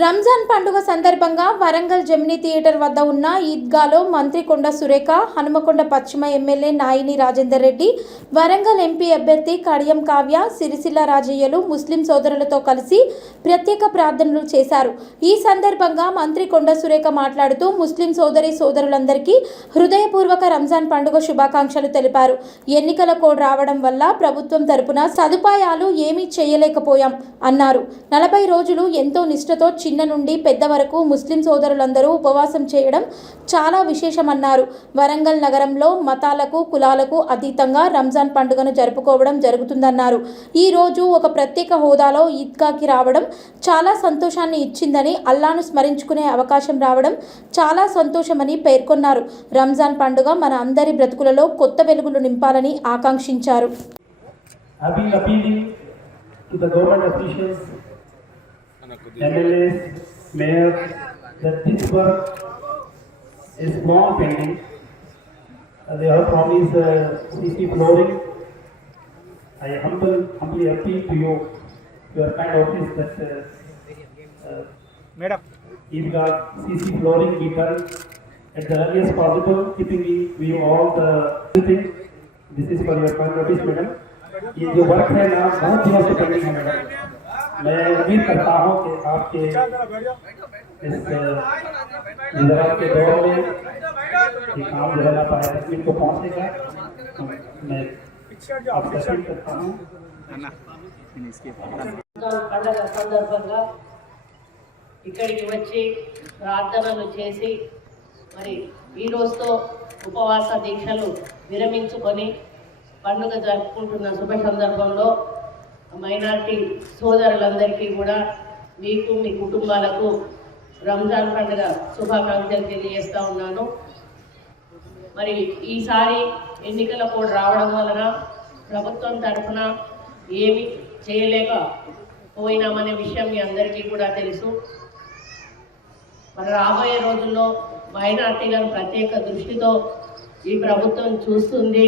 రంజాన్ పండుగ సందర్భంగా Warangal Gemini theatre వద్ద ఉన్న ఈద్గాలో మంత్రి కొండ సురేఖ, హనుమకొండ పశ్చిమ ఎమ్మెల్యే నాయిని రాజేందర్ రెడ్డి, వరంగల్ ఎంపీ అభ్యర్థి కడియం కావ్య, సిరిసిల్ల రాజయ్యలు ముస్లిం సోదరులతో కలిసి ప్రత్యేక ప్రార్థనలు చేశారు. ఈ సందర్భంగా మంత్రి కొండ సురేఖ మాట్లాడుతూ ముస్లిం సోదరులందరికీ హృదయపూర్వక రంజాన్ పండుగ శుభాకాంక్షలు తెలిపారు. ఎన్నికల కోడ్ రావడం వల్ల ప్రభుత్వం తరపున సదుపాయాలు ఏమీ చేయలేకపోయాం అన్నారు. 40 రోజులు ఎంతో నిష్ఠతో చిన్న నుండి పెద్ద వరకు ముస్లిం సోదరులందరూ ఉపవాసం చేయడం చాలా విశేషమన్నారు. వరంగల్ నగరంలో మతాలకు కులాలకు అతీతంగా రంజాన్ పండుగను జరుపుకోవడం జరుగుతుందన్నారు. ఈ రోజు ఒక ప్రత్యేక హోదాలో ఈద్గాకి రావడం చాలా సంతోషాన్ని ఇచ్చిందని, అల్లాను స్మరించుకునే అవకాశం రావడం చాలా సంతోషమని పేర్కొన్నారు. రంజాన్ పండుగ మన అందరి బ్రతుకులలో కొత్త వెలుగులు నింపాలని ఆకాంక్షించారు. To the government officials, MLAs, mayors, that this work is long pending. They have promised CC flooring. I humbly appeal to you, your kind office, that Madam, Eidgah CC flooring be done at the earliest possible, keeping in view all the things. This is for your kind office, Madam. ये जो work है ना बहुत दिनों से pending है madam. मैं उम्मीद करता हूँ कि आपके इस गुजरात के दौर में ये काम जो है ना पाए तकमील को पहुँचेगा. मैं आपसे अपील करता हूँ. పండగ సందర్భంగా ఇక్కడికి వచ్చి ప్రార్థనలు చేసి మరి ఈ రోజుతో ఉపవాస దీక్షలు విరమించుకొని పండుగ జరుపుకుంటున్న శుభ సందర్భంలో మైనారిటీ సోదరులందరికీ కూడా మీకు మీ కుటుంబాలకు రంజాన్ పండుగ శుభాకాంక్షలు తెలియజేస్తూ ఉన్నాను. మరి ఈసారి ఎన్నికల కోడ్ రావడం వలన ప్రభుత్వం తరఫున ఏమి చేయలేకపోయినామనే విషయం మీ అందరికీ కూడా తెలుసు. మరి రాబోయే రోజుల్లో మైనారిటీలను ప్రత్యేక దృష్టితో ఈ ప్రభుత్వం చూస్తుంది,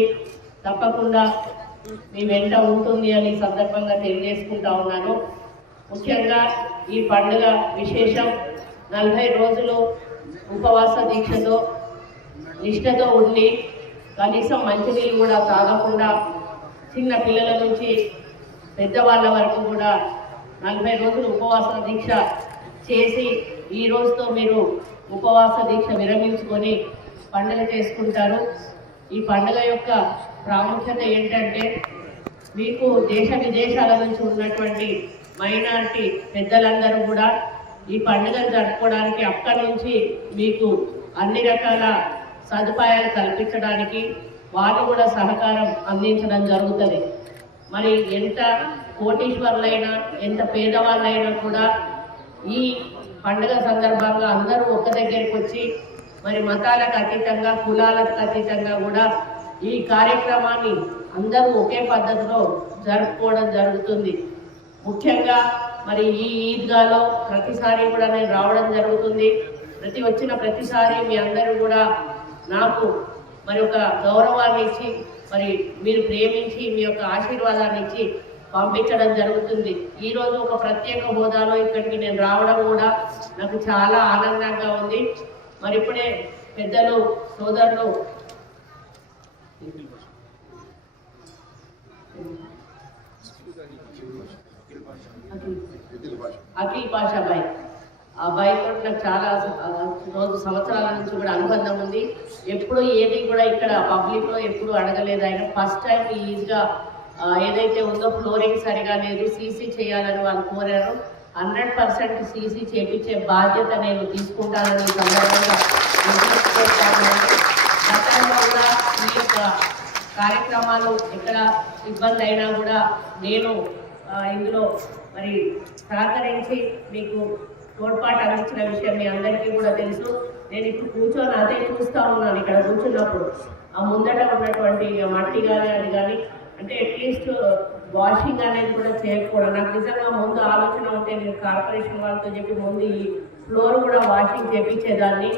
తప్పకుండా మీ వెంట ఉంటుంది అని సందర్భంగా తెలియజేసుకుంటా ఉన్నాను. ముఖ్యంగా ఈ పండుగ విశేషం 40 రోజులు ఉపవాస దీక్షతో నిష్ఠతో ఉండి కనీసం మంచినీళ్ళు కూడా తాగకుండా చిన్న పిల్లల నుంచి పెద్దవాళ్ళ వరకు కూడా 40 రోజులు ఉపవాస దీక్ష చేసి ఈ రోజుతో మీరు ఉపవాస దీక్ష విరమించుకొని పండుగ చేసుకుంటారు. ఈ పండుగ యొక్క ప్రాముఖ్యత ఏంటంటే మీకు దేశ విదేశాల నుంచి ఉన్నటువంటి మైనారిటీ పెద్దలందరూ కూడా ఈ పండుగను జరుపుకోవడానికి అక్కడి నుంచి మీకు అన్ని రకాల సదుపాయాలు కల్పించడానికి వాళ్ళు కూడా సహకారం అందించడం జరుగుతుంది. మరి ఎంత కోటీశ్వరులైనా ఎంత పేదవాళ్ళైనా కూడా ఈ పండుగ సందర్భంగా అందరూ ఒక దగ్గరికి వచ్చి మరి మతాలకు అతీతంగా కులాలకు అతీతంగా కూడా ఈ కార్యక్రమాన్ని అందరూ ఒకే పద్ధతిలో జరుపుకోవడం జరుగుతుంది. ముఖ్యంగా మరి ఈ ఈద్గాలో ప్రతిసారి కూడా నేను రావడం జరుగుతుంది. వచ్చిన ప్రతిసారి మీ అందరూ కూడా నాకు మరి ఒక గౌరవాన్ని ఇచ్చి మరి మీరు ప్రేమించి మీ యొక్క ఆశీర్వాదాన్ని ఇచ్చి పంపించడం జరుగుతుంది. ఈరోజు ఒక ప్రత్యేక హోదాలో ఇక్కడికి నేను రావడం కూడా నాకు చాలా ఆనందంగా ఉంది. మరి ఇప్పుడే పెద్దలు సోదరులు అఖిల్ పాషా బాయ్, ఆ బాయ్తో నాకు చాలా సంవత్సరాల నుంచి కూడా అనుబంధం ఉంది. ఎప్పుడు ఏది కూడా ఇక్కడ పబ్లిక్లో ఎప్పుడు అడగలేదు. ఆయన ఫస్ట్ టైం ఈజీగా ఏదైతే ఉందో ఫ్లోరింగ్ సరిగా లేదు, సీసీ చేయాలని వాళ్ళు కోరారు. 100% సీసీ చేపించే బాధ్యత నేను తీసుకుంటానని సందర్భంగా గతంలో కూడా ఈ యొక్క కార్యక్రమాలు ఎక్కడ ఇబ్బంది అయినా కూడా నేను ఇందులో మరి సహకరించి మీకు తోడ్పాటు అందించిన విషయం మీ అందరికీ కూడా తెలుసు. నేను ఇప్పుడు కూర్చొని అదే చూస్తూ ఉన్నాను. ఇక్కడ కూర్చున్నప్పుడు ఆ ముందట ఉన్నటువంటి మట్టి కానీ అది కానీ అంటే అట్లీస్ట్ వాషింగ్ అనేది కూడా చేయకపోవడం నాకు నిజంగా ముందు ఆలోచన ఉంటే నేను కార్పొరేషన్ వాళ్ళతో చెప్పి ముందు ఈ ఫ్లోర్ కూడా వాషింగ్ చేపించేదాన్ని.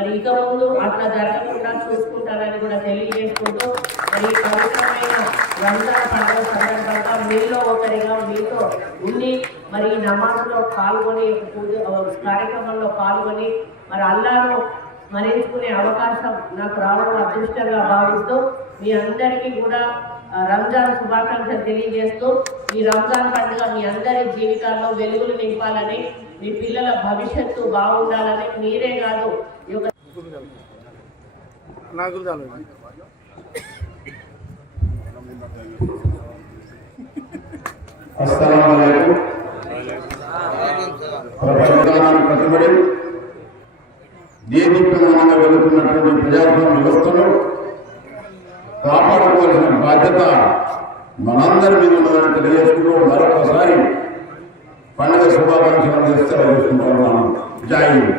మరి ఇక ముందు అట్లా జరగకుండా చూసుకుంటారని కూడా తెలియజేసుకుంటూ మరి ఈ పవిత్రమైన రంజాన్ పండుగ సందర్భంగా మీలో ఒకరిగా మీతో ఉండి మరి ఈ నమాజ్లో పాల్గొని పూజ కార్యక్రమంలో పాల్గొని మరి అల్లాను స్మరించుకునే అవకాశం నాకు రావడం అదృష్టంగా భావిస్తూ మీ అందరికీ కూడా రంజాన్ శుభాకాంక్షలు తెలియజేస్తూ ఈ రంజాన్ పండుగ మీ అందరి జీవితాల్లో వెలుగులు నింపాలని మీ పిల్లల భవిష్యత్తు బాగుండాలని మీరే కాదు ఈ యొక్క అస్సలాము అలైకుం. ప్రజాస్వామ్యానికి కట్టుబడి దేదీప్యమానంగా వెళుతున్నటువంటి ప్రజాస్వామ్య వ్యవస్థను కాపాడుకోవాల్సిన బాధ్యత మనందరి మీద ఉన్నదని తెలియజేసుకుంటూ మరొకసారి పండుగ శుభాకాంక్షలు అందిస్తూ జై హింద్.